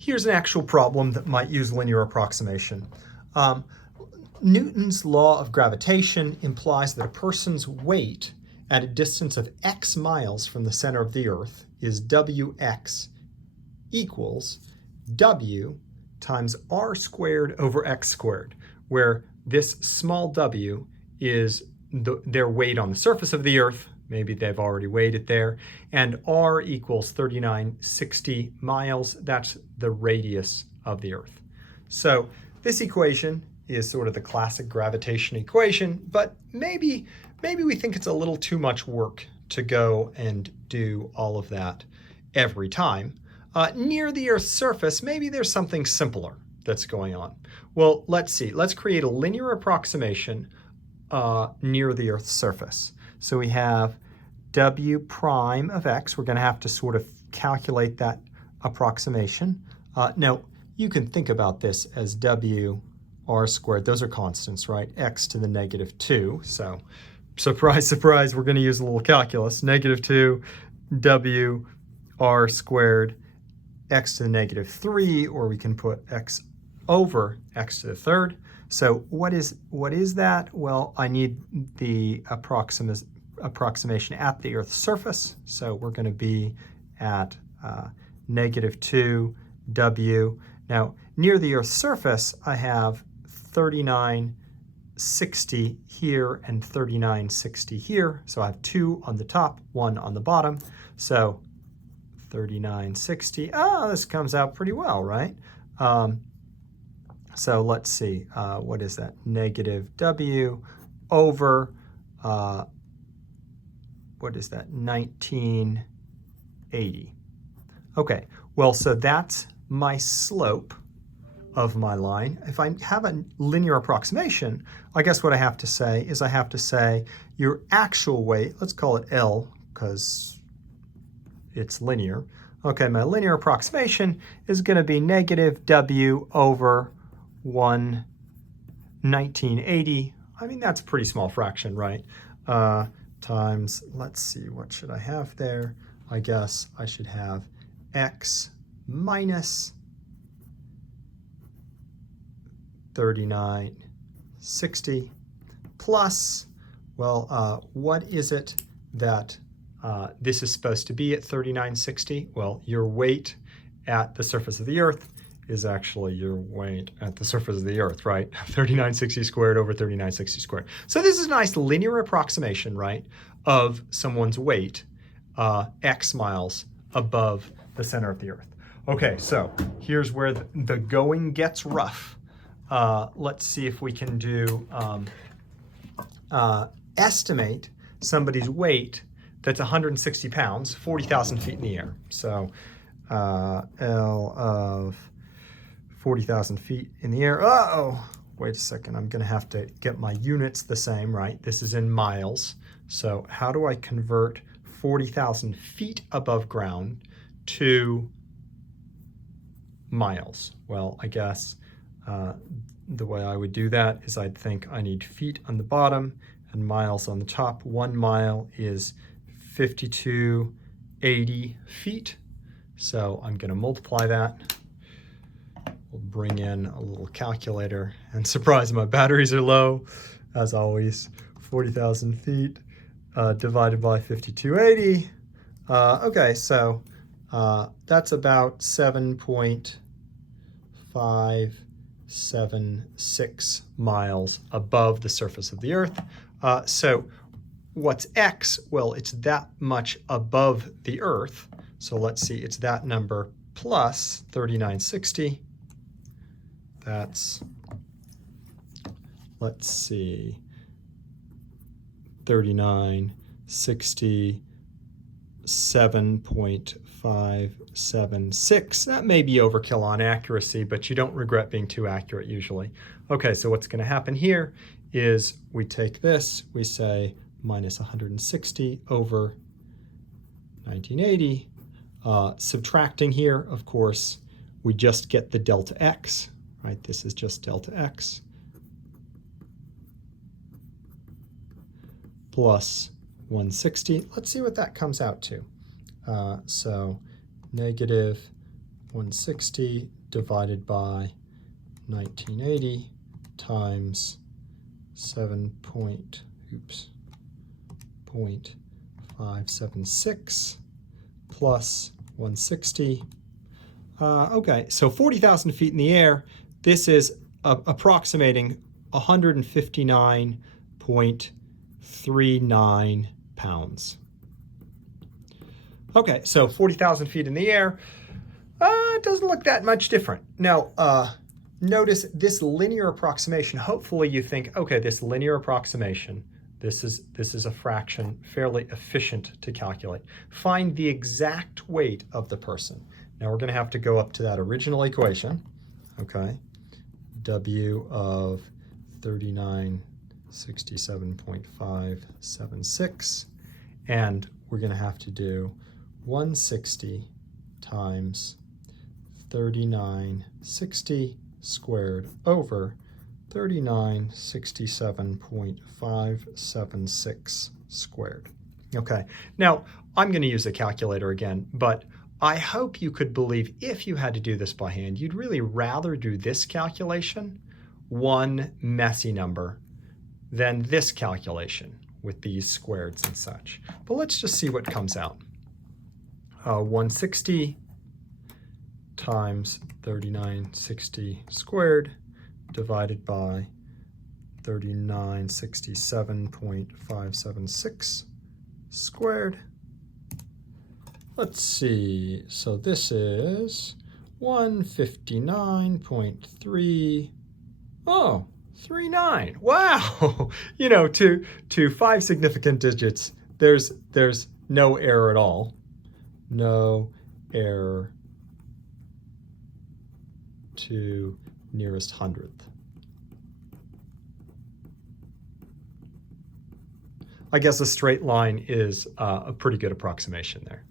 Here's an actual problem that might use linear approximation. Newton's law of gravitation implies that a person's weight at a distance of x miles from the center of the Earth is Wx equals W times r squared over x squared, where this small w is their weight on the surface of the Earth. Maybe they've already weighed it there. And r equals 3960 miles. That's the radius of the Earth. So this equation is sort of the classic gravitation equation, but maybe we think it's a little too much work to go and do all of that every time. Near the Earth's surface, maybe there's something simpler that's going on. Well, let's see. Let's create a linear approximation near the Earth's surface. So we have w prime of x. We're going to have to sort of calculate that approximation. Now, you can think about this as w r squared. Those are constants, right? X to the negative 2. So surprise, surprise, we're going to use a little calculus. Negative 2 w r squared x to the negative 3, or we can put x over x to the third. So what is that? Well, I need the approximation at the Earth's surface. So we're going to be at negative 2 w. Now, near the Earth's surface, I have 3960 here and 3960 here. So I have 2 on the top, 1 on the bottom. So 3960. This comes out pretty well, right? So let's see. What is that? Negative w over, what is that? 1980. Okay, well, so that's my slope of my line. If I have a linear approximation, I guess what I have to say is I have to say your actual weight, let's call it L because it's linear. Okay, my linear approximation is going to be negative w over 1980. I mean, that's a pretty small fraction, right? Times, let's see, what should I have there? I guess I should have x minus 3960 plus, well, what is it that this is supposed to be at 3960? Well, your weight at the surface of the Earth is actually your weight at the surface of the Earth, right? 3960 squared over 3960 squared. So this is a nice linear approximation, right, of someone's weight x miles above the center of the Earth. Okay, so here's where the going gets rough. Let's see if we can do estimate somebody's weight that's 160 pounds, 40,000 feet in the air. So L of 40,000 feet in the air. Uh-oh, wait a second. I'm going to have to get my units the same, right? This is in miles. So how do I convert 40,000 feet above ground to miles? Well, I guess the way I would do that is I'd think I need feet on the bottom and miles on the top. 1 mile is 5280 feet. So I'm going to multiply that. We'll bring in a little calculator, and surprise, my batteries are low, as always. 40,000 feet divided by 5280. Okay, so that's about 7.576 miles above the surface of the Earth. So what's x? Well, it's that much above the Earth. So let's see, it's that number plus 3960. That's, let's see, 3960, 7.576. That may be overkill on accuracy, but you don't regret being too accurate usually. Okay, so what's going to happen here is we take this, we say minus 160 over 1980. Subtracting here, of course, we just get the delta x, right? This is just delta x plus 160. Let's see what that comes out to. So negative 160 divided by 1980 times 0.576 plus 160. Okay, so 40,000 feet in the air, this is approximating 159.39 pounds. Okay, so 40,000 feet in the air, it doesn't look that much different. Now, notice this linear approximation. Hopefully you think, okay, this linear approximation, this is a fraction fairly efficient to calculate. Find the exact weight of the person. Now we're going to have to go up to that original equation, okay? W of 3967.576, and we're going to have to do 160 times 3960 squared over 3967.576 squared. Okay, now I'm going to use a calculator again, but I hope you could believe if you had to do this by hand, you'd really rather do this calculation, one messy number, than this calculation with these squareds and such. But let's just see what comes out. 160 times 3960 squared divided by 3967.576 squared. Let's see, so this is 159.3, 39. Wow, you know, to 5 significant digits, there's no error at all. No error to nearest hundredth. I guess a straight line is a pretty good approximation there.